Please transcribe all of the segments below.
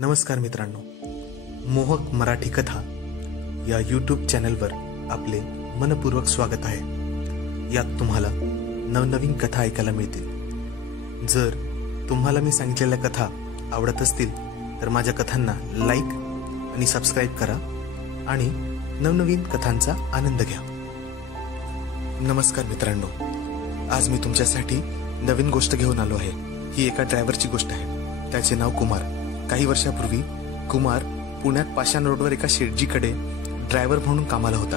नमस्कार मित्रांनो, मोहक मराठी कथा या यूट्यूब चॅनलवर आपले मनपूर्वक स्वागत आहे। यात तुम्हाला नवनवीन कथा ऐकायला मिळतील। जर तुम्हाला मी सांगितलेल्या कथा आवडत असतील तर माझ्या कथांना लाईक आणि सबस्क्राईब करा आणि नवनवीन कथांचा आनंद घ्या। नमस्कार मित्रांनो, आज मी तुमच्यासाठी नवीन गोष्ट घेऊन आलो आहे। ही एका ड्रायव्हरची गोष्ट आहे। त्याचे नाव कुमार। काही वर्षापूर्वी कुमार पुण्यात पाषाण रोडवर एका शेटजीकडे ड्रायव्हर म्हणून कामाला होता।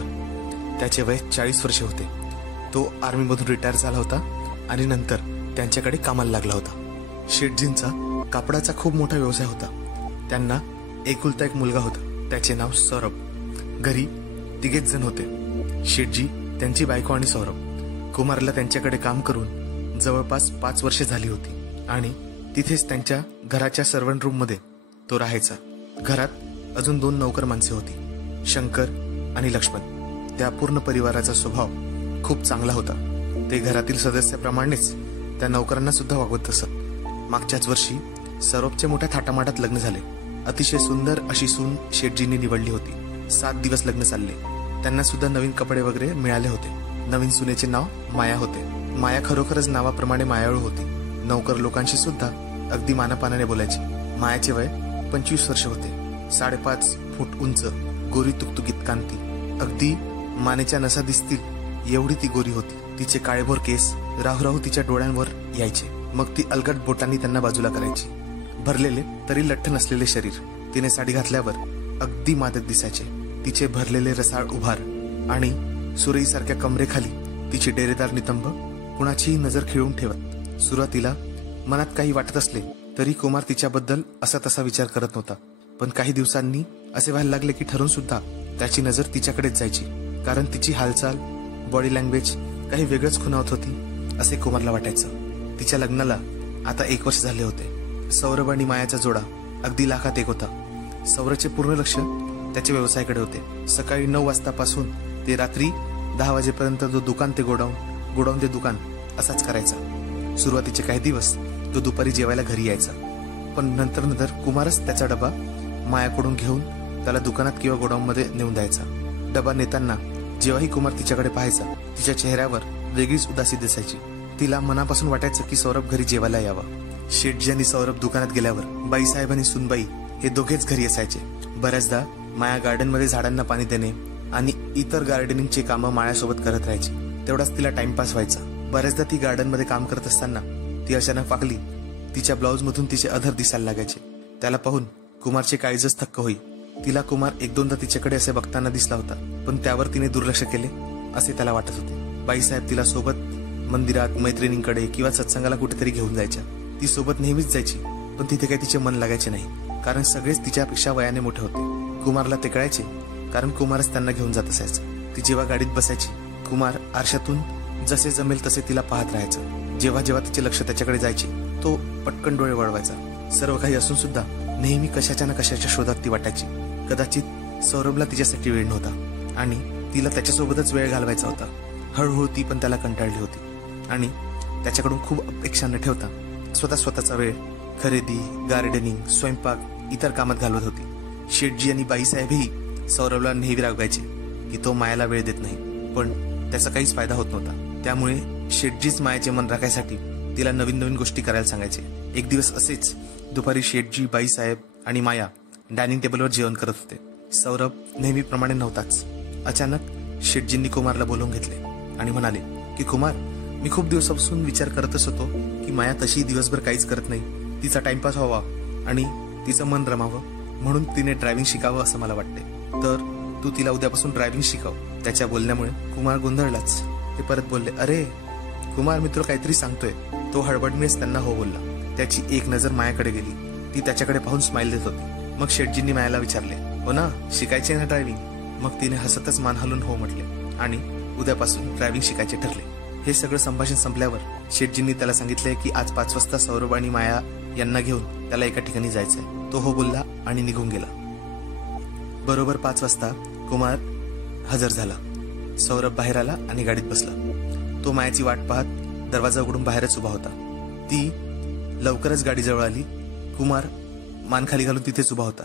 त्याचे वय 40 वर्षे होते। तो आर्मीमधून रिटायर झाला होता आणि नंतर त्यांच्याकडे कामाला लागला होता। शेटजींचा कापडाचा खूप मोठा व्यवसाय होता। त्यांना एकुलता एक मुलगा होता, त्याचे नाव सौरभ। घरी तिघेच जण होते, शेटजी, त्यांची बायको आणि सौरभ। कुमारला त्यांच्याकडे काम करून जवळपास 5 वर्षे झाली होती आणि तिथेच त्यांच्या घराच्या सर्वंट रूम मध्ये तो राहायचा। घरात अजून 2 नौकर माणसे होती, शंकर आणि लक्ष्मण। त्या पूर्ण परिवाराचा स्वभाव खूप चांगला होता। ते घरातील सदस्याप्रमाणेच त्या नौकरांना सुद्धा वागवत असत। मागच्याच वर्षी सौरभचे मोठ्या थाटामाटात लग्न झाले। अतिशय सुंदर अशी सून शेटजींनी निवडली होती। 7 दिवस लग्न चालले। त्यांना सुद्धा नवीन कपडे वगैरे मिळाले होते। नवीन सुनेचे नाव माया होते। माया खरोखरच नावाप्रमाणे मायाळू होती। नौकर लोकांशी सुद्धा अगदी मानापानाने बोलायची। मायाचे वय 25 वर्ष होते। 5.5 फूट उंच, गोरी तुकतुकीत कांती, अगदी मानेच्या नसा दिसतील एवढी ती गोरी होती। तिचे काळेभोर केस राहू तिच्या डोळ्यांवर यायचे, मग ती अलगट बोटांनी त्यांना बाजूला करायची। भरलेले तरी लठ्ठ नसलेले शरीर, तिने साडी घातल्यावर अगदी मादक दिसायचे। तिचे भरलेले रसाळ उभार आणि सुरईसारख्या कमरेखाली तिचे डेरेदार नितंब कुणाचीही नजर खिळून ठेवत। सुरुवातीला मनात काही वाटत असले तरी कुमार तिच्याबद्दल असा तसा विचार करत नव्हता। पण काही दिवसांनी असे व्हायला लागले की ठरून सुद्धा त्याची नजर तिच्याकडेच जायची, कारण तिची हालचाल, बॉडी लँग्वेज काही वेगळंच खुणावत होती असे कुमारला वाटायचं। तिच्या लग्नाला आता 1 वर्ष झाले होते। सौरभ आणि मायाचा जोडा अगदी लाखात एक होता। सौरभचे पूर्ण लक्ष त्याच्या व्यवसायाकडे होते। सकाळी 9 वाजतापासून ते रात्री 10 वाजेपर्यंत जो दुकान ते गोडाऊन ते दुकान असाच करायचा। सुरुवातीचे काही दिवस तो दुपारी जेवायला घरी यायचा, पण नंतर कुमारच त्याचा डबा मायाकडून घेऊन त्याला दुकानात किंवा गोडाऊनमध्ये नेऊन द्यायचा। डबा नेताना जेव्हाही कुमार तिच्याकडे पाहायचा, तिच्या चेहऱ्यावर वेगळीच उदासी दिसायची। तिला मनापासून वाटायचं की सौरभ घरी जेवायला यावा। शेटजी आणि सौरभ दुकानात गेल्यावर बाईसाहेब आणि सुनबाई हे दोघेच घरी असायचे। बऱ्याचदा माया गार्डनमध्ये झाडांना पाणी देणे आणि इतर गार्डनिंगचे कामं मायासोबत करत राहायची। तेवढाच तिला टाइमपास व्हायचा। बऱ्याचदा ती गार्डनमध्ये काम करत असताना ती अचानक वाकली, तिच्या ब्लाउज मधून तिचे अधर दिसायला लागायचे। त्याला पाहून कुमारचे काळीजच थक्क होई। तिला कुमार 1-2दा तिच्याकडे असे बघताना दिसला होता, पण त्यावर तिने दुर्लक्ष केले असे त्याला वाटत होते। बाईसाहेब तिला सोबत मंदिरात, मैत्रिणींकडे किंवा सत्संगाला कुठेतरी घेऊन जायच्या। ती सोबत नेहमीच जायची, पण तिथे काही तिचे मन लागायचे नाही, कारण सगळेच तिच्यापेक्षा वयाने मोठे होते। कुमारला ते कळायचे, कारण कुमारच त्यांना घेऊन जात असायचं। ती जेव्हा गाडीत बसायची, कुमार आरशातून जसे जमेल तसे तिला पाहत राहायचं। जेव्हा जेव्हा तिचे लक्ष त्याच्याकडे जायचे, तो पटकन डोळे वळवायचा। सर्व काही असून सुद्धा नेहमी कशाच्या ना कशाच्या शोधात ती वाटायची। कदाचित सौरभला तिच्यासाठी वेळ नव्हता आणि तिला त्याच्यासोबतच वेळ घालवायचा होता। हळूहळू ती पण त्याला कंटाळली होती आणि त्याच्याकडून खूप अपेक्षा न ठेवता स्वतःचा वेळ खरेदी, गार्डनिंग, स्वयंपाक इतर कामात घालवत होती। शेटजी आणि बाईसाहेबही सौरभला नेहमी रागवायचे की तो मायाला वेळ देत नाही, पण त्याचा काहीच फायदा होत नव्हता। त्यामुळे शेटजीच मायाचे मन राखायसाठी तिला नवीन गोष्टी करायला सांगायचे। एक दिवस असेच दुपारी शेटजी, बाईसाहेब आणि माया डायनिंग टेबलवर जेवण करत होते। सौरभ नेहमीप्रमाणे नव्हताच। अचानक शेटजींनी कुमारला बोलावून घेतले आणि म्हणाले की कुमार, मी खूप दिवसापासून विचार करतच होतो की माया तशी दिवसभर काहीच करत नाही। तिचा टाइमपास व्हावा आणि तिचं मन रमावं म्हणून तिने ड्रायव्हिंग शिकावं असं मला वाटते। तर तू तिला उद्यापासून ड्रायव्हिंग शिकव। त्याच्या बोलण्यामुळे कुमार गोंधळलाच। ते परत बोलले, अरे कुमार, मित्र काहीतरी सांगतोय। तो हडबडीनेच त्यांना हो बोलला। त्याची एक नजर मायाकडे गेली। ती त्याच्याकडे पाहून स्माइल देत होती। मग शेटजींनी मायाला विचारले, हो ना, शिकायचे ना ड्रायव्हिंग? मग तिने हसतच मान हलून हो म्हटले आणि उद्यापासून ड्रायव्हिंग शिकायचे ठरले। हे सगळं संभाषण संपल्यावर शेटजींनी त्याला सांगितले की आज 5 वाजता सौरभ आणि माया यांना घेऊन त्याला एका ठिकाणी जायचंय। तो हो बोलला आणि निघून गेला। बरोबर 5 वाजता कुमार हजर झाला। सौरभ बाहेर आला आणि गाडीत बसला। तो मायाची वाट पाहत दरवाजा उघडून बाहेरच उभा होता। ती लवकरच गाडी जवळ आली। कुमार मान खाली घालून तिथेच उभा होता.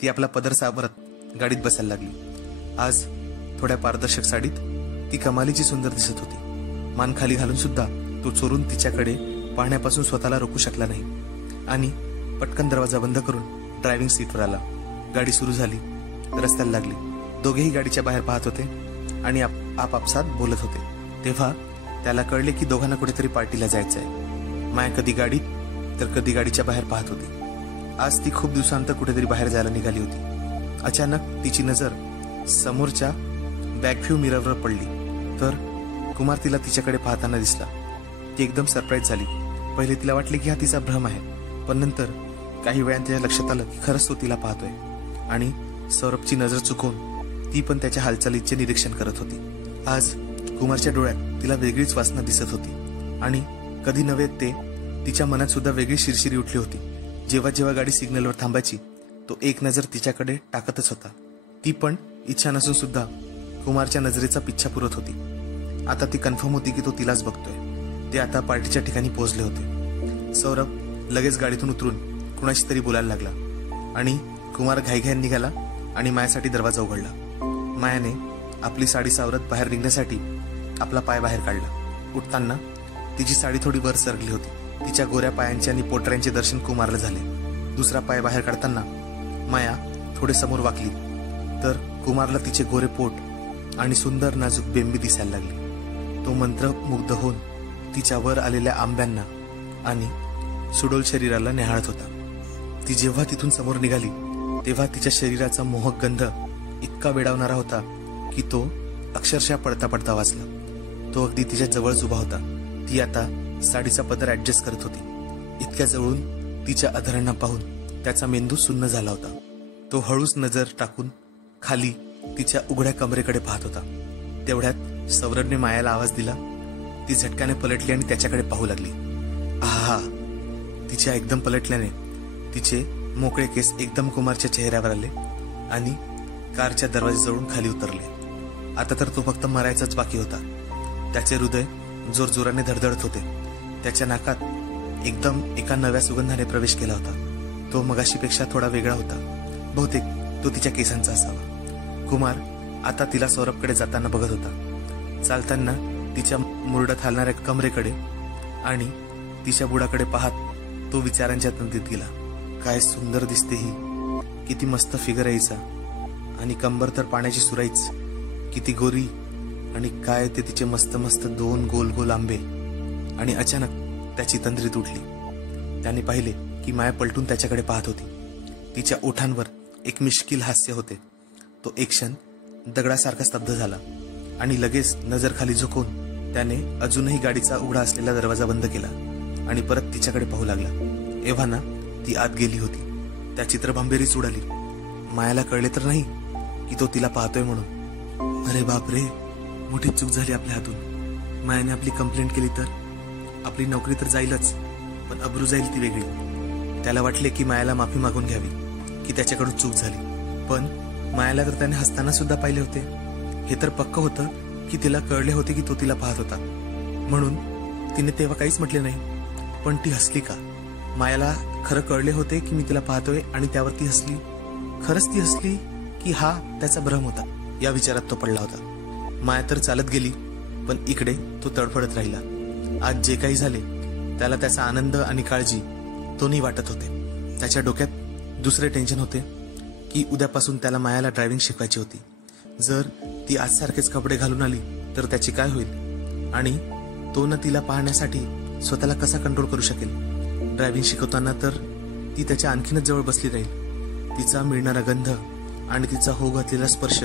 ती आपला पदर सावरत गाडीत बसायला लागली. आज थोड्या पारदर्शक साडीत ती कमालीची सुंदर दिसत होती. मान खाली घालून सुद्धा तो चोरून तिच्याकडे पाहण्यापासून स्वतःला रोखू शकला नाही आणि पटकन दरवाजा बंद करून ड्रायव्हिंग सीटवर आला. गाडी सुरू झाली, रस्त्याला लागली. दोघेही गाडीच्या बाहेर पाहत होते आणि आपापसात बोलत होते. तेव्हा त्याला कळले की दोघांना कुठेतरी पार्टीला जायचंय. माया कधी गाडीत तर कधी गाडीच्या बाहेर पाहत होती. आज ती खूप दिवसांतर कुठेतरी बाहेर जायला निघाली होती. अचानक तिची नजर समोरच्या बॅकव्ह्यू मिररवर पडली तर कुमार तिला तिच्याकडे पाहताना दिसला. ती एकदम सरप्राईज झाली. पहिले तिला वाटले की हा तिचा भ्रम आहे, पण नंतर काही वेळाने तिच्या लक्षात आलं की खरंच तो तिला पाहतोय आणि सौरभची नजर चुकवून ती पण त्याच्या हालचालीचे निरीक्षण करत होती. आज कुमारच्या डोळ्यात तिला वेगळीच वासना दिसत होती आणि कधी नव्हे ते तिच्या मनात सुद्धा वेगळी शिरशिरी उठली होती. जेव्हा जेव्हा गाडी सिग्नलवर थांबायची तो एक नजर तिच्याकडे टाकतच होता. ती पण इच्छा नसून सुद्धा कुमारच्या नजरेचा पिच्छा पुरत होती. आता ती कन्फर्म होती की तो तिलाच बघतोय. ते आता पार्टीच्या ठिकाणी पोहोचले होते. सौरभ लगेच गाडीतून उतरून कुणाशी तरी बोलायला लागला आणि कुमार घाईघाईने निघाला आणि मायासाठी दरवाजा उघडला. मायाने आपली साडी सावरत बाहेर निघण्यासाठी आपला पाय बाहेर काढला. उठताना तिची साडी थोडी वर सरकली होती. तिच्या गोऱ्या पायांचे आणि पोटऱ्यांचे दर्शन कुमारला झाले. दुसरा पाय बाहेर काढताना माया थोडे समोर वाकली तर कुमारला तिचे गोरे पोट आणि सुंदर नाजूक बेंबी दिसायला लागली. तो मंत्रमुग्ध होऊन तिच्या वर आलेल्या आंब्यांना आणि सुडोल शरीराला निहाळत होता. ती जेव्हा तिथून समोर निघाली तेव्हा तिच्या शरीराचा मोहक गंध इतका वेडावणारा होता की तो अक्षरशः पडता पडता वाचला. तो अगदी तिच्या जवळच उभा होता. ती आता साडीचा पदर ऍडजस्ट करत होती. इतक्या जवळून तिच्या अधरांना पाहून त्याचा मेंदू सुन्न झाला होता. तो हळूच नजर टाकून खाली तिच्या उघड्या कमरेकडे पाहत होता. तेवढ्यात सौरभने मायाला आवाज दिला. ती झटक्याने पलटली आणि त्याच्याकडे पाहू लागली. आहा! तिच्या एकदम पलटल्याने तिचे मोकळे केस एकदम कुमारच्या चेहऱ्यावर आले आणि कारच्या दरवाजाजवळून खाली उतरले. आता तर तो फक्त मरायचाच बाकी होता. त्याचे हृदय जोरजोराने धडधडत होते. त्याच्या नाकात एकदम एका नव्या सुगंधाने प्रवेश केला होता. तो मगाशीपेक्षा थोडा वेगळा होता. बहुतेक तो तिच्या केसांचा असावा. कुमार आता तिला सौरभकडे जाताना बघत होता. चालताना तिच्या मुरडत हालणाऱ्या कमरेकडे आणि तिच्या बुडाकडे पाहत तो विचारांच्या तंतीत गेला. काय सुंदर दिसते ही, किती मस्त फिगर आहे हिचा आणि कंबर तर पाण्याची सुराईच, किती गोरी आणि काय ते तिचे मस्त मस्त दोन गोल गोल आंबे. आणि अचानक त्याची तंद्री तुटली. त्याने पाहिले की माया पलटून त्याच्याकडे पाहत होती. तिच्या ओठांवर एक मिश्किल हास्य होते. तो एक क्षण दगडासारखा स्तब्ध झाला आणि लगेच नजर खाली झुकवून त्याने अजूनही गाडीचा उघडा असलेला दरवाजा बंद केला आणि परत तिच्याकडे पाहू लागला. एव्हाना ती आत गेली होती. त्या चित्रभांबेरीच उडाली. मायाला कळले तर नाही की तो तिला पाहतोय म्हणून. अरे बापरे, मोठी चूक झाली आपल्या हातून. मायाने आपली कंप्लेंट केली तर आपली नोकरी तर जाईलच, पण अब्रू जाईल ती वेगळी. त्याला वाटले की मायाला माफी मागून घ्यावी की त्याच्याकडून चूक झाली, पण मायाला तर त्याने हसताना सुद्धा पाहिले होते. हे तर पक्क होतं की तिला कळले होते की तो तिला पाहत होता, म्हणून तिने तेव्हा काहीच म्हटले नाही. पण ती हसली का? मायाला खरं कळले होते की मी तिला पाहतोय आणि त्यावर ती हसली. खरंच ती हसली की हा त्याचा भ्रम होता, या विचारात तो पडला होता. माया तर चालत गेली, पण इकडे तो तडफडत राहिला. आज जे काही झाले त्याला त्याचा आनंद आणि काळजी दोन्ही वाटत होते. त्याच्या डोक्यात दुसरे टेन्शन होते की उद्यापासून त्याला मायाला ड्रायव्हिंग शिकवायची होती. जर ती आज सारखेच कपडे घालून आली तर त्याची काय होईल आणि तो न तिला पाहण्यासाठी स्वतःला कसा कंट्रोल करू शकेल. ड्रायव्हिंग शिकवताना तर ती त्याच्या आणखीनच जवळ बसली राहील. तिचा मिळणारा गंध आणि तिचा होऊ घातलेला स्पर्श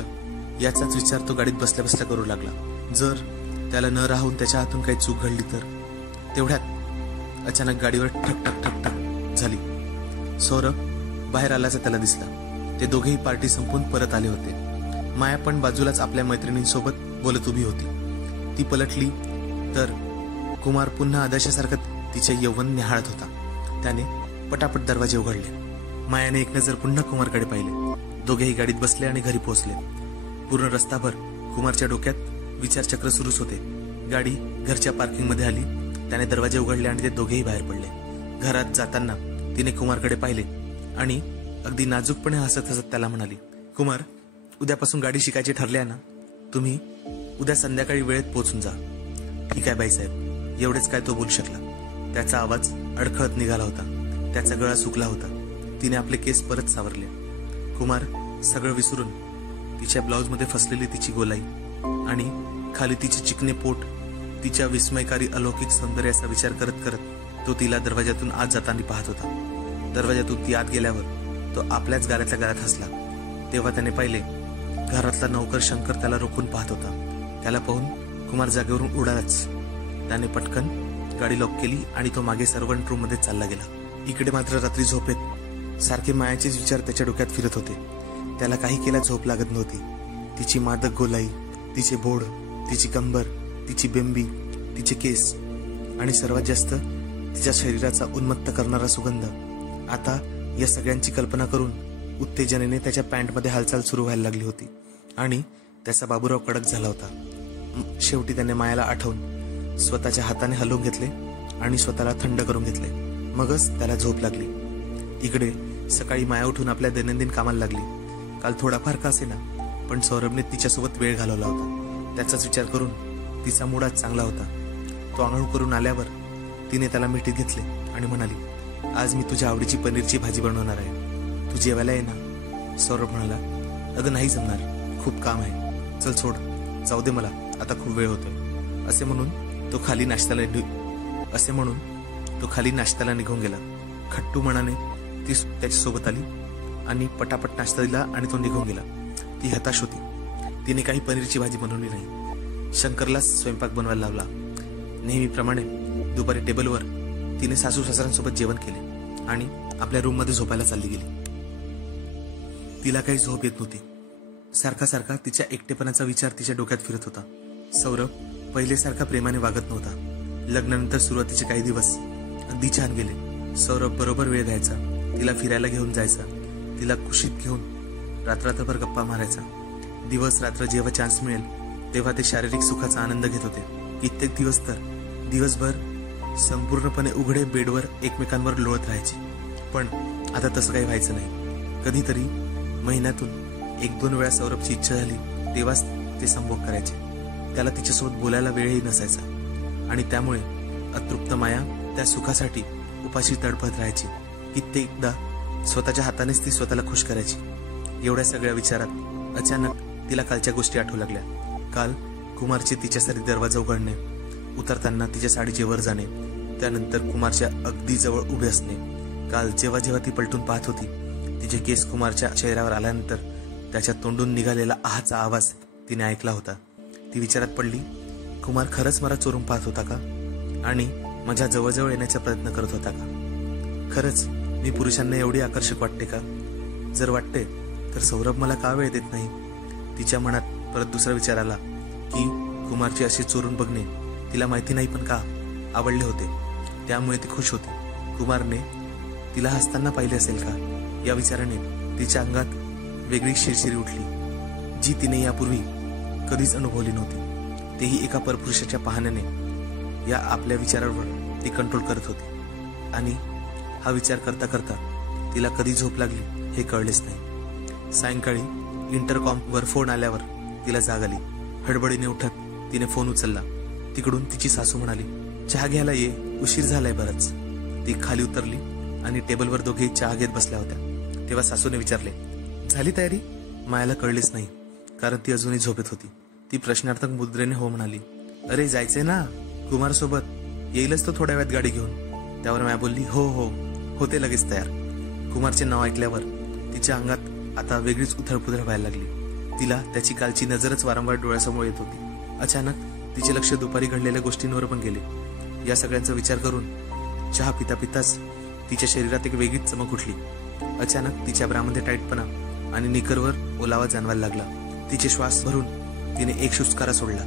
याचाच विचार तो गाडीत बसल्या बसल्या करू लागला. जर त्याला न राहून त्याच्या हातून काही चूक घडली तर. तेवढ्यात अचानक गाडीवर ठक ठक ठक ठक झाली. सौरभ बाहेर आल्याचा त्याला दिसला. ते दोघेही पार्टी संपून परत आले होते. माया पण बाजूलाच आपल्या मैत्रिणींसोबत बोलत उभी होती. ती पलटली तर कुमार पुन्हा आदर्शासारखं तिचे यौवन निहाळत होता. त्याने पटापट दरवाजे उघडले. मायाने एक नजर पुन्हा कुमारकडे पाहिले. दोघेही गाडीत बसले आणि घरी पोहोचले. पूर्ण रस्ताभर कुमारच्या डोक्यात विचारचक्र सुरूच होते. गाडी घरच्या पार्किंगमध्ये आली. त्याने दरवाजे उघडले आणि ते दोघेही बाहेर पडले. घरात जाताना तिने कुमारकडे पाहिले आणि अगदी नाजूकपणे हसत हसत त्याला म्हणाली, कुमार, उद्यापासून गाडी शिकायची ठरले आहे ना? तुम्ही उद्या संध्याकाळी वेळेत पोहोचून जा. ठीक आहे बाईसाहेब, एवढेच काय तो बोलू शकला. त्याचा आवाज अडखळत निघाला होता. त्याचा गळा सुकला होता. तिने आपले केस परत सावरले. कुमार सगळं विसरून तिच्या ब्लाऊजमध्ये फसलेली तिची गोलाई आणि खाली तिचे चिकने पोट, तिच्या विस्मयकारी अलौकिक सौंदर्याचा विचार करत करत तो तिला दरवाजातून आत जाताना पाहत होता. दरवाजातून ती आत गेल्यावर तो आपल्याच गाड्यातल्या गाड्यात हसला. तेव्हा त्याने पाहिले घरातला नौकर शंकर त्याला रोखून पाहत होता. त्याला पाहून कुमार जागेवरून उडालाच. त्याने पटकन गाडी लॉक केली आणि तो मागे सर्वंट रूम मध्ये चालला गेला. इकडे मात्र रात्री झोपेत सारखे मायाचेच विचार त्याच्या डोक्यात फिरत होते. त्याला काही केल्या झोप लागत नव्हती. तिची मादक गोलाई, तिचे बोड, तिची कंबर, तिची बेंबी, तिचे केस आणि सर्वात जास्त तिच्या शरीराचा उन्मत्त करणारा सुगंध. आता या सगळ्यांची कल्पना करून उत्तेजनेने त्याच्या पॅन्टमध्ये हालचाल सुरू व्हायला लागली होती आणि त्याचा बाबूराव कडक झाला होता. शेवटी त्याने मायाला आठवून स्वतःच्या हाताने हलवून घेतले आणि स्वतःला थंड करून घेतले. मगच त्याला झोप लागली. इकडे सकाळी माया उठून आपल्या दैनंदिन कामाला लागली. काल थोडाफार का असेना पण सौरभने तिच्यासोबत वेळ घालवला होता. त्याचाच विचार करून तिचा मूड आज चांगला होता. तो आंघोळ करून आल्यावर तिने त्याला मिठीत घेतले आणि म्हणाली, आज मी तुझ्या आवडीची पनीरची भाजी बनवणार आहे. तू जेवायला ये ना? सौरभ म्हणाला, अगं नाही जमणार, खूप काम आहे. चल सोड, जाऊ दे मला, आता खूप वेळ होतोय. असे म्हणून तो खाली नाश्त्याला निघून गेला. खट्टू मनाने ती त्याच्यासोबत आली आणि पटापट नाश्ता दिला आणि तो निघून गेला. ती हताश होती. तिने काही पनीरची भाजी बनवली नाही. शंकरला स्वयंपाक बनवायला लावला. नेहमीप्रमाणे दुपारी टेबलवर तिने सासू सासऱ्यांसोबत जेवण केले आणि आपल्या रूममध्ये झोपायला चालली गेली. तिला काही झोप येत नव्हती. सारखा सारखा तिच्या एकटेपणाचा विचार तिच्या डोक्यात फिरत होता. सौरभ पहिलेसारखा प्रेमाने वागत नव्हता. लग्नानंतर सुरुवातीचे काही दिवस अगदी छान गेले. सौरभ बरोबर वेळ द्यायचा. तिला फिरायला घेऊन जायचा. तिला कुशीत घेऊन रात्रभर गप्पा मारायचा. दिवस रात्र जेव्हा चान्स मिळेल तेव्हा ते शारीरिक सुखाचा आनंद घेत होते. कित्येक दिवस तर दिवसभर संपूर्णपणे उघडे बेडवर एकमेकांवर लोळत राहायचे. पण आता तसं काही व्हायचं नाही. कधीतरी महिन्यातून 1-2 वेळा सौरभची इच्छा झाली तेव्हाच ते संभोग करायचे. त्याला तिच्यासोबत बोलायला वेळही नसायचा आणि त्यामुळे अतृप्त माया त्या सुखासाठी उपाशी तडफत राहायची. कित्येकदा स्वतःच्या हातानेच ती स्वतःला खुश करायची. एवढ्या सगळ्या विचारात अचानक तिला कालच्या गोष्टी आठवू लागल्या. काल कुमारचे तिच्यासाठी दरवाजा उघडणे, उतरताना तिच्या साडीचे वर जाणे, त्यानंतर कुमारच्या अगदी जवळ उभे असणे. काल जेव्हा जेव्हा ती पलटून पाहत होती तिचे केस कुमारच्या चेहऱ्यावर आल्यानंतर त्याच्या तोंडून निघालेला आहाचा आवाज तिने ऐकला होता. ती विचारात पडली, कुमार खरंच मला चोरून पाहत होता का आणि माझ्या जवळजवळ येण्याचा प्रयत्न करत होता का? खरंच मी पुरुषांना एवढी आकर्षक वाटते का? जर वाटते तर सौरभ मला का वेळ देत नाही? तिच्या मनात परत दुसरा विचार आला की कुमारची अशी चोरून बघणे तिला माहिती नाही पण का आवडले होते, त्यामुळे ती खुश होती. कुमारने तिला हसताना पाहिले असेल का? या विचाराने तिच्या अंगात वेगळी शिरशिरी उठली जी तिने यापूर्वी कधीच अनुभवली नव्हती. तेही एका परपुरुषाच्या पाहण्याने. या आपल्या विचारावर ती कंट्रोल करत होती आणि हा विचार करता करता तिला कधी झोप लागली हे कळलेच नाही. सायंकाळी इंटरकॉमवर फोन आल्यावर तिला जाग आली. हडबडीने उठत तिने फोन उचलला. तिकडून तिची सासू म्हणाली, चहा घ्यायला ये, उशीर झालाय बराच. ती खाली उतरली आणि टेबलवर दोघे चहा घेत बसल्या होत्या. तेव्हा सासूने विचारले, झाली तयारी? मायाला कळलेच नाही कारण ती अजूनही झोपेत होती. ती प्रश्नार्थक मुद्रेने हो म्हणाली. अरे जायचंय ना कुमार सोबत, येईलच तो थोड्या वेळात गाडी घेऊन. त्यावर माया बोलली, हो हो होते लगेच तयार. कुमारचे नाव ऐकल्यावर तिच्या अंगात आता वेगळीच उथळपुथळ व्हायला लागली. तिला त्याची कालची नजरच वारंवार डोळ्यासमोर येत होती. अचानक तिचे लक्ष दुपारी घडलेल्या गोष्टींवर पण गेले. या सगळ्यांचा विचार करून चहा पिता पिताच तिच्या शरीरात एक वेगळीच चमक उठली. अचानक तिच्या ब्रामध्ये टाईटपणा आणि निकरवर ओलावा जाणवायला लागला. तिचे श्वास भरून तिने एक शुष्कारा सोडला.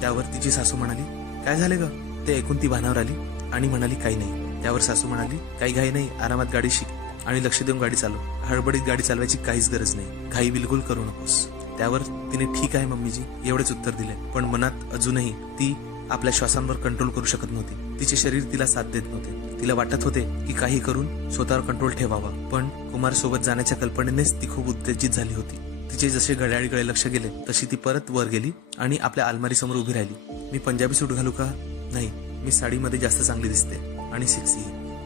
त्यावर तिची सासू म्हणाली, काय झाले ग? ते ऐकून ती भानावर आली आणि म्हणाली, काही नाही. त्यावर सासू म्हणाली, काही घाई नाही, आरामात गाडी शिक आणि लक्ष देऊन गाडी चालव. हडबडीत गाडी चालवायची काहीच गरज नाही, घाई बिलकुल करू नकोस. त्यावर तिने ठीक आहे मम्मीजी एवढेच उत्तर दिले. पण मनात अजूनही ती आपल्या श्वासांवर कंट्रोल करू शकत नव्हती. तिचे शरीर तिला साथ देत नव्हते. तिला वाटत होते की काही करून स्वतःवर कंट्रोल ठेवावा, पण कुमार सोबत जाण्याच्या कल्पनेनेच ती खूप उत्तेजित झाली होती. तिचे जसे घड्याळीकडे लक्ष गेले तशी ती परत वर गेली आणि आपल्या अलमारी समोर उभी राहिली. मी पंजाबी सूट घालू का? नाही, मी साडीमध्ये जास्त चांगली दिसते आणि सेक्सी.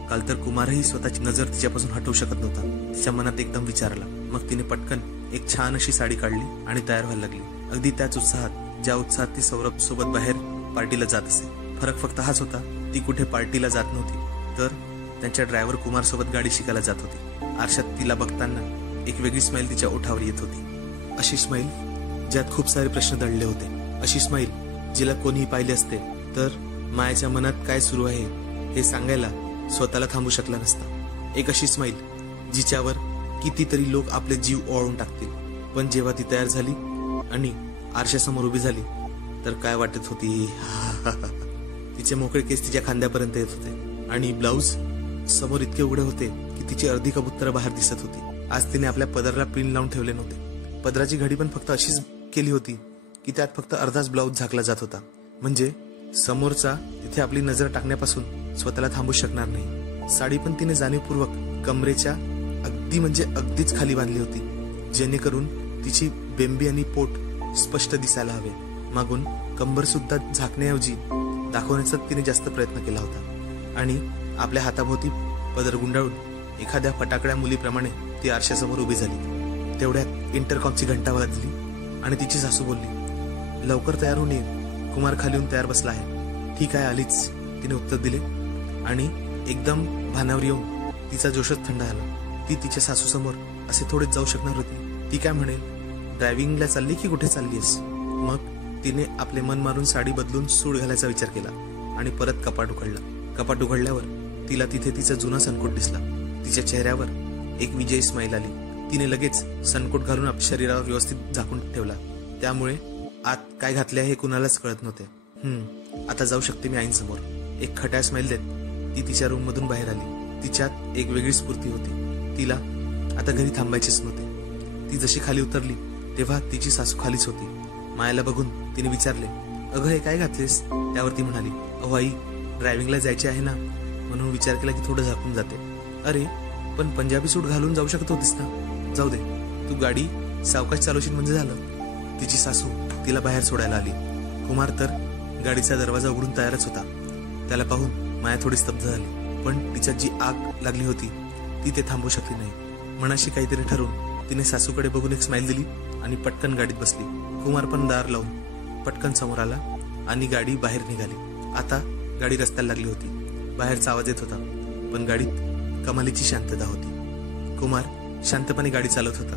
काल तर कुमारही स्वतःची नजर तिच्यापासून हटवू शकत नव्हता. तिच्या मनात एकदम विचार आला. मग तिने पटकन एक छान अशी साडी काढली आणि तयार व्हायला लागली. अगदी त्याच उत्साहात ज्या उत्साहात ती सौरभ सोबत बाहेर पार्टीला जात असे. फरक फक्त हाच होता, ती कुठे पार्टीला जात नव्हती, तर त्यांच्या ड्रायव्हर कुमार सोबत गाडी शिकायला जात होती. आरशात तिला बघताना एक वेगळी स्माईल तिच्या ओठावर येत होती. अशी स्माईल ज्यात खूप सारे प्रश्न दडले होते. अशी स्माईल जिला कोणीही पाहिले असते तर मायाच्या मनात काय सुरू आहे हे सांगायला स्वतःला थांबू शकला नसता. एक अशी स्माईल जिच्यावर कितीतरी लोक आपले जीव ओवाळून टाकतील. पण जेव्हा ती तयार झाली आणि आरशासमोर उभी झाली तर काय वाटत होती. तिचे मोकळे केस तिच्या खांद्यापर्यंत येत होते आणि ब्लाऊज समोर इतके उघडे होते की तिची अर्धी कबुतरं बाहेर दिसत होती. आज तिने आपल्या पदराला पिन लावून ठेवले नव्हते. पदराची घडी पण फक्त अशीच केली होती की त्यात फक्त अर्धाच ब्लाऊज झाकला जात होता. म्हणजे समोरचा तिथे आपली नजर टाकण्यापासून स्वतःला थांबू शकणार नाही. साडी पण तिने जाणीवपूर्वक कमरेच्या अगदीच खाली बांधली होती, जेणेकरून तिची बेंबी आणि पोट स्पष्ट दिसायला हवे. मागून कंबर सुद्धा झाकण्याऐवजी दाखवण्याचा तिने जास्त प्रयत्न केला होता. आणि आपल्या हाताभोवती पदर गुंडाळून एखाद्या फटाकड्या मुलीप्रमाणे ती आरशासमोर उभी झाली. तेवढ्यात इंटरकॉमची घंटा वाजली आणि तिची सासू बोलली, लवकर तयार होऊन ये, कुमार खाली येऊन तयार बसला आहे. ठीक आहे, आलीच, तिने उत्तर दिले. आणि एकदम भानावर येऊन तिचा जोशच थंड झाला. ती तिच्या सासू समोर असे थोडेच जाऊ शकणार होती. ती काय म्हणेल, ड्रायव्हिंगला चालली की कुठे चाललीस? मग तिने आपले मन मारून साडी बदलून सूट घालायचा विचार केला आणि परत कपाट उघडला. कपाट उघडल्यावर तिला तिथे तिचा जुना सनकोट दिसला. तिच्या चेहऱ्यावर एक विजयी स्माईल आली. तिने लगेच सनकोट घालून आपल्या शरीरावर व्यवस्थित झाकून ठेवला. त्यामुळे आत काय घातले हे कुणालाच कळत नव्हते. आता जाऊ शकते मी आईंसमोर. एक खट्या स्माईल देत ती तिच्या रूम मधून बाहेर आली. तिच्यात एक वेगळी स्फूर्ती होती. तिला आता घरी थांबायचेच नव्हते. ती जशी खाली उतरली तेव्हा तिची सासू खालीच होती. मायाला बघून तिने विचारले, अगं हे काय घातलेस? त्यावर ती म्हणाली, अहो आई, ड्रायव्हिंगला जायचे आहे ना, म्हणून विचार केला की थोडं झाकून जाते. अरे पण पंजाबी सूट घालून जाऊ शकत होतीस ना, जाऊ दे, तू गाडी सावकाश चालवशील म्हणजे झालं. तिची सासू तिला बाहेर सोडायला आली. कुमार तर गाडीचा दरवाजा उघडून तयारच होता. त्याला पाहून माया थोडी स्तब्ध झाली, पण तिच्यात जी आग लागली होती ती ते थांबवू शकली नाही. मनाशी काहीतरी ठरवून तिने सासूकडे बघून एक स्माईल दिली आणि पटकन गाडीत बसली. कुमार पण दार लावून पटकन समोर आला आणि गाडी बाहेर निघाली. आता गाडी रस्त्याला लागली होती. बाहेरचा आवाज येत होता, पण गाडीत कमालीची शांतता होती. कुमार शांतपणे गाडी चालवत होता,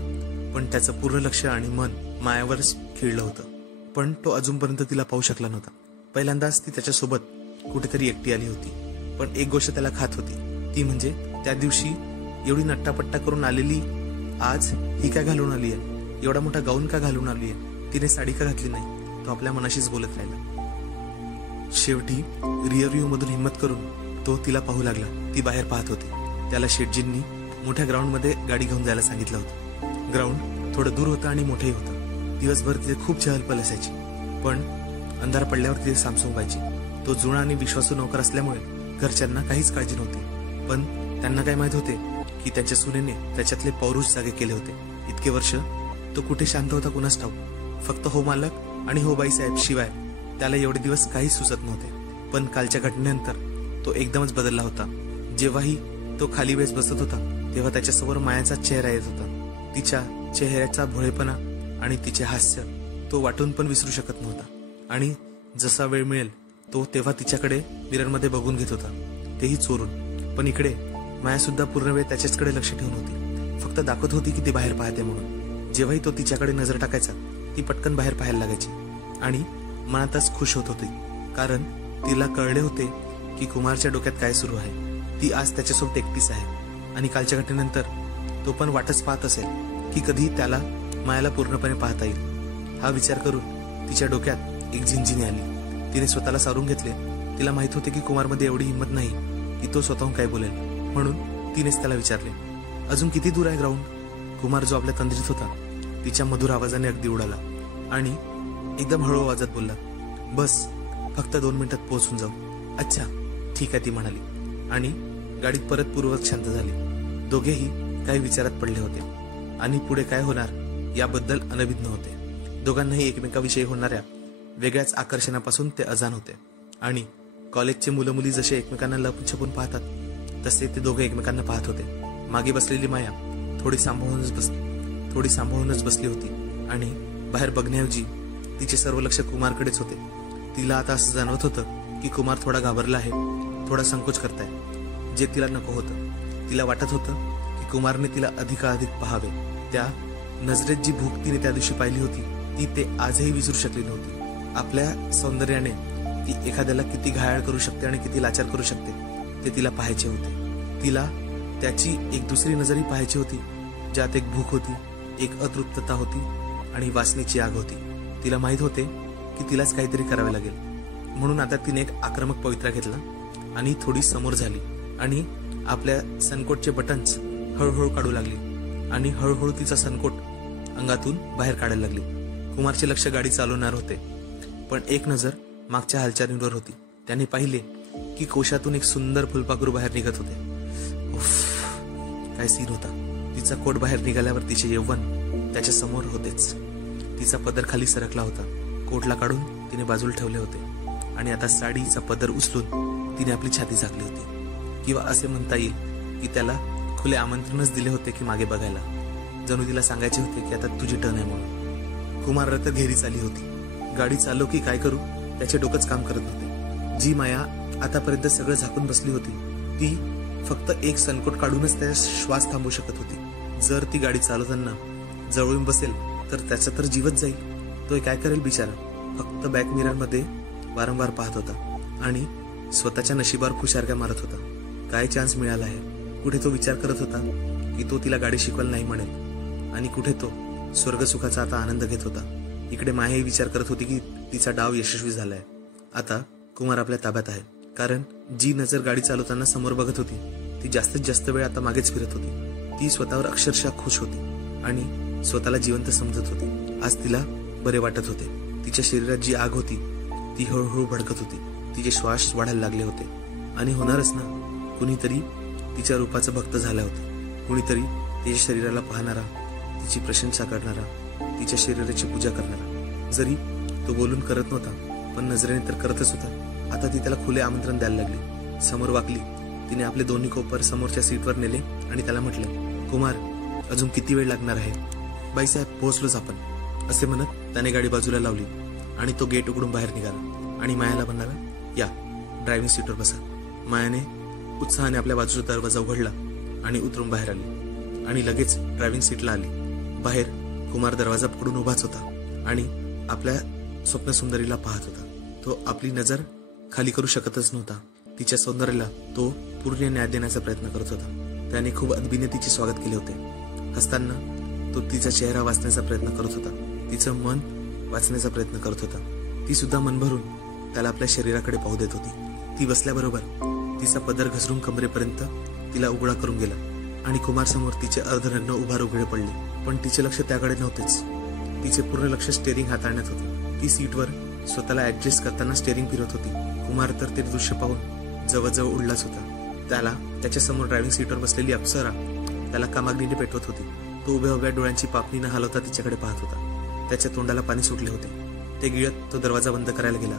पण त्याचं पूर्ण लक्ष आणि मन मायावरच खिळलं होतं. पण तो अजूनपर्यंत तिला पाहू शकला नव्हता. पहिल्यांदाच ती त्याच्यासोबत कुठेतरी एकटी आली होती. पण एक गोष्ट त्याला खात होती, ती म्हणजे त्या दिवशी एवढी नट्टापट्टा करून आलेली आज ही काय घालून आली आहे? एवढा मोठा गाऊन का घालून आली आहे? तिने साडी का घातली नाही? तो आपल्या मनाशीच बोलत राहिला. शेवटी रिअर व्ह्यू मधून हिंमत करून तो तिला पाहू लागला. ती बाहेर पाहत होती. त्याला शेटजींनी मोठ्या ग्राउंड मध्ये गाडी घेऊन जायला सांगितलं होतं. ग्राउंड थोडं दूर होतं आणि मोठंही होतं. दिवसभर तिथे खूप चहलपहल असायची, पण अंधार पडल्यावर तिथे सामसूम व्हायची. तो जुना आणि विश्वासू नोकर असल्यामुळे घरच्यांना काहीच काळजी नव्हती. पण त्यांना काय माहित होते की त्यांच्या सुनेने त्याच्यातले पौरुष जागे केले होते. इतके वर्ष तो कुठे शांत होता कुणास ठाऊक. फक्त हो मालक आणि हो बाई साहेब शिवाय त्याला एवढे दिवस काही सुचत नव्हते. पण कालच्या घटनेनंतर तो एकदमच बदलला होता. जेव्हाही तो खाली वेळेस बसत होता तेव्हा त्याच्यासमोर मायाचा चेहरा येत होता. तिच्या चेहऱ्याचा भोळेपणा आणि तिचे हास्य तो वाटून पण विसरू शकत नव्हता. आणि जसा वेळ मिळेल तो तेव्हा तिच्याकडे मिररमध्ये बघून घेत होता, तेही चोरून. पण इकडे माया सुद्धा पूर्ण वेळ त्याच्याचकडे लक्ष ठेवून होती. फक्त दाखवत होती की ती बाहेर पाहते म्हणून. जेव्हाही तो तिच्याकडे नजर टाकायचा ती पटकन बाहेर पाहायला लागायची आणि मनातच खुश होत होती, कारण तिला कळले होते की कुमारच्या डोक्यात काय सुरू आहे. ती आज त्याच्यासोबत एकटीच आहे आणि कालच्या घटनेनंतर तो पण वाटच पाहत असेल की कधी त्याला मायाला पूर्णपणे पाहता येईल. हा विचार करून तिच्या डोक्यात एक झिंझिनी आली. तिने स्वतःला सारून घेतले. तिला माहित होते की कुमारमध्ये एवढी हिंमत नाही की तो स्वतःहून काय बोलेल, म्हणून तिनेच त्याला विचारले, अजून किती दूर आहे ग्राउंड? कुमार जो आपल्या तंद्रीत होता तिच्या मधुर आवाजाने अगदी उडाला आणि एकदम हळू आवाजात बोलला, बस फक्त 2 मिनिटात पोहोचून जाऊ. अच्छा ठीक आहे ती म्हणाली आणि गाडी परत पूर्ववत शांत झाली. दोघेही काही विचारात पडले होते आणि पुढे काय होणार याबद्दल अनभिज्ञ होते. दोघांनाही एकमेकाविषयी होणाऱ्या वेगळ्याच आकर्षणापासून ते अजाण होते आणि कॉलेजचे मुलं मुली जसे एकमेकांना लपून छपून पाहतात तसे ते दोघे एकमेकांना पाहत होते. मागे बसलेली माया थोडी सांभाळूनच बसली होती आणि बाहेर बघण्याऐवजी तिचे सर्व लक्ष कुमारकडेच होते. तिला आता असं जाणवत होतं की कुमार थोडा घाबरला आहे, थोडा संकोच करताय, जे तिला नको होतं. तिला वाटत होतं की कुमारने तिला अधिकाधिक पाहावे. त्या नजरेत जी भूक तिने त्या दिवशी पाहिली होती ती ते आजही विसरू शकली नव्हती. आपल्या सौंदर्याने ती एखाद्याला किती घायाळ करू शकते आणि किती लाचार करू शकते ते तिला पाहायचे होते. तिला त्याची एक दुसरी नजरही पाहायची होती, ज्यात एक भूक होती, एक अतृप्तता होती आणि वासनेची आग होती. तिला माहित होते की तिलाच काहीतरी करावे लागेल. म्हणून आता तिने एक आक्रमक पवित्रा घेतला आणि थोडी समोर झाली आणि आपल्या सनकोटचे बटन्स हळूहळू काढू लागली आणि हळूहळू तिचा सनकोट अंगातून बाहेर काढायला लागली. कुमारचे लक्ष गाडी चालवणार होते, पण एक नजर मागच्या हालचालींवर होती. त्याने पाहिले की कोशातून एक सुंदर फुलपाखरू बाहेर निघत होते. काय सीन होता. तिचा कोट बाहेर निघाल्यावर तिचे यौवन त्याच्या समोर होतेच. तिचा पदर खाली सरकला होता. कोटला काढून तिने बाजूला ठेवले होते आणि आता साडीचा पदर उचलून तिने आपली छाती झाकली होती. किंवा असे म्हणता येईल की त्याला खुले आमंत्रणच दिले होते की मागे बघायला. जणू तिला सांगायचे होते की आता तुझी टर्न आहे म्हणून. कुमार रथ घेरीच आली होती. गाडी चालव की काय करू त्याचे डोकंच काम करत होते. जी माया आतापर्यंत सगळं झाकून बसली होती ती फक्त एक सनकोट काढूनच त्या श्वास थांबवू शकत होती. जर ती गाडी चालवताना जवळून बसेल तर त्याचा तर जीवच जाईल. तो काय करेल बिचारा. फक्त बॅक मिरर मध्ये वारंवार पाहत होता आणि स्वतःच्या नशिबावर खुशारक्या मारत होता. काय चान्स मिळाला आहे. कुठे तो विचार करत होता की तो तिला गाडी शिकवायला नाही म्हणेल आणि कुठे तो स्वर्गसुखाचा आता आनंद घेत होता. इकडे मायाही विचार करत होती की तिचा डाव यशस्वी झालाय. आता कुमार आपल्या ताब्यात आहे, कारण जी नजर गाडी चालवताना समोर बघत होती ती जास्तीत जास्त वेळ आता मागेच फिरत होती. ती स्वतःवर अक्षरशः खुश होती आणि स्वतःला जिवंत समजत होती. आज तिला बरे वाटत होते. तिच्या शरीरात जी आग होती ती हळूहळू भडकत होती. तिचे श्वास वाढायला लागले होते आणि होणारच ना. कुणीतरी तिच्या रूपाचं भक्त झालं होतं. कुणीतरी तिच्या शरीराला पाहणारा, तिची प्रशंसा करणारा, तिच्या शरीराची पूजा करणारा. जरी तो बोलून करत नव्हता पण नजरेने तर करतच होता. आता ती त्याला खुले आमंत्रण द्यायला लागली. समोर वाकली. तिने आपले दोन्ही कोपर समोरच्या सीटवर नेले आणि त्याला म्हटले, कुमार अजून किती वेळ लागणार आहे. बाईसाहेब पोहोचलोच आपण, असे म्हणत त्याने गाडी बाजूला लावली आणि तो गेट उघडून बाहेर निघाला आणि मायाला म्हणाला, या ड्रायव्हिंग सीटवर बसा. मायाने उत्साहाने आपल्या बाजूचा दरवाजा उघडला आणि उतरून बाहेर आली आणि लगेच ड्रायव्हिंग सीटला आली. बाहेर कुमार दरवाजा पकडून उभाच होता आणि आपल्या स्वप्नसुंदरीला पाहत होता. तो आपली नजर खाली करू शकतच नव्हता. तिच्या सौंदर्याला तो पूर्ण न्याय देण्याचा प्रयत्न करत होता. त्याने खूप अदबीने तिचे स्वागत केले होते. हसताना तो तिचा चेहरा वाचण्याचा प्रयत्न करत होता. तिचं मन वाचण्याचा प्रयत्न करत होता. ती सुद्धा मन भरून त्याला आपल्या शरीराकडे पाहू देत होती. ती बसल्याबरोबर तिचा पदर घसरून कमरेपर्यंत तिला उघडा करून गेला आणि कुमार समोर तिचे अर्धनग्न उभार उघडे पडले. पण तिचे लक्ष त्याकडे नव्हतेच. तिचे पूर्ण लक्ष स्टेअरिंग हाताळण्यात होते. ती सीटवर स्वतःला ऍडजस्ट करताना स्टेअरिंग फिरत होती. कुमार तर ते दृश्य पाहून जवळजवळ उडलाच होता. त्याला त्याच्या समोर ड्रायव्हिंग सीटवर बसलेली अप्सरा त्याला कामाग्नीने पेटवत होती. तो उभ्या उभ्या डोळ्यांची पापणी न हलवता तिच्याकडे पाहत होता. त्याच्या तोंडाला पाणी सुटले होते. ते गिळत तो दरवाजा बंद करायला गेला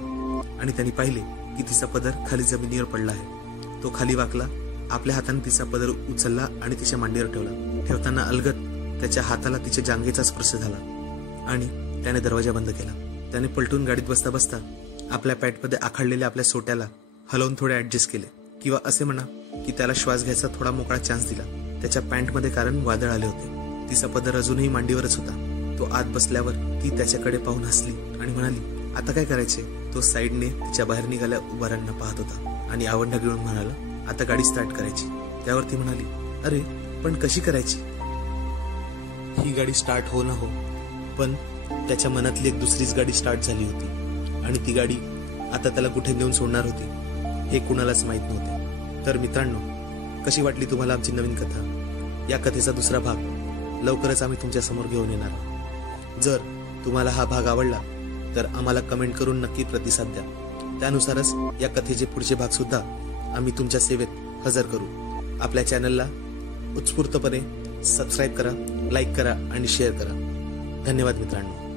आणि त्यांनी पाहिले की तिचा पदर खाली जमिनीवर पडला आहे. तो खाली वाकला. आपल्या हाताने तिचा पदर उचलला आणि तिच्या मांडीवर ठेवला. ठेवताना अलगद त्याच्या हाताला तिच्या जांघेचा स्पर्श झाला आणि त्याने दरवाजा बंद केला. त्याने पलटून गाडीत बसता बसता आपल्या पॅटमध्ये आखडलेल्या आपल्या सोट्याला हलवून थोडे ऍडजस्ट केले, किंवा असे म्हणा की त्याला श्वास घ्यायचा थोडा मोकळा चान्स दिला. त्याच्या पॅन्टमध्ये कारण वादळ आले होते. तिचा पदर अजूनही मांडीवरच होता. तो आत बसल्यावर ती त्याच्याकडे पाहून हसली आणि म्हणाली, आता काय करायचे. तो साईडने तिच्या बाहेर निघाल्या उभारांना पाहत होता आणि आवडणं गिळून म्हणाला, आता गाडी स्टार्ट करायची. त्यावर ती म्हणाली, अरे पण कशी करायची. ही गाडी स्टार्ट हो ना हो, पण त्याच्या मनातली एक दुसरीच गाडी स्टार्ट झाली होती आणि ती गाडी आता त्याला कुठे नेऊन सोडणार होती हे कुणालाच माहित नव्हते. तर मित्रांनो, कशी वाटली तुम्हाला आमची नवीन कथा. या कथेचा दुसरा भाग लवकरच आम्ही तुमच्या समोर घेऊन येणार आहोत. जर तुम्हाला हा भाग आवडला तर आम्हाला कमेंट करून नक्की प्रतिसाद द्या. त्यानुसारच या कथेचे पुढचे भाग सुद्धा आम्ही तुमच्या सेवेत हजर करू. आपल्या चॅनलला उत्स्फूर्तपणे सबस्क्राईब करा, लाईक करा आणि शेअर करा. धन्यवाद मित्रांनो.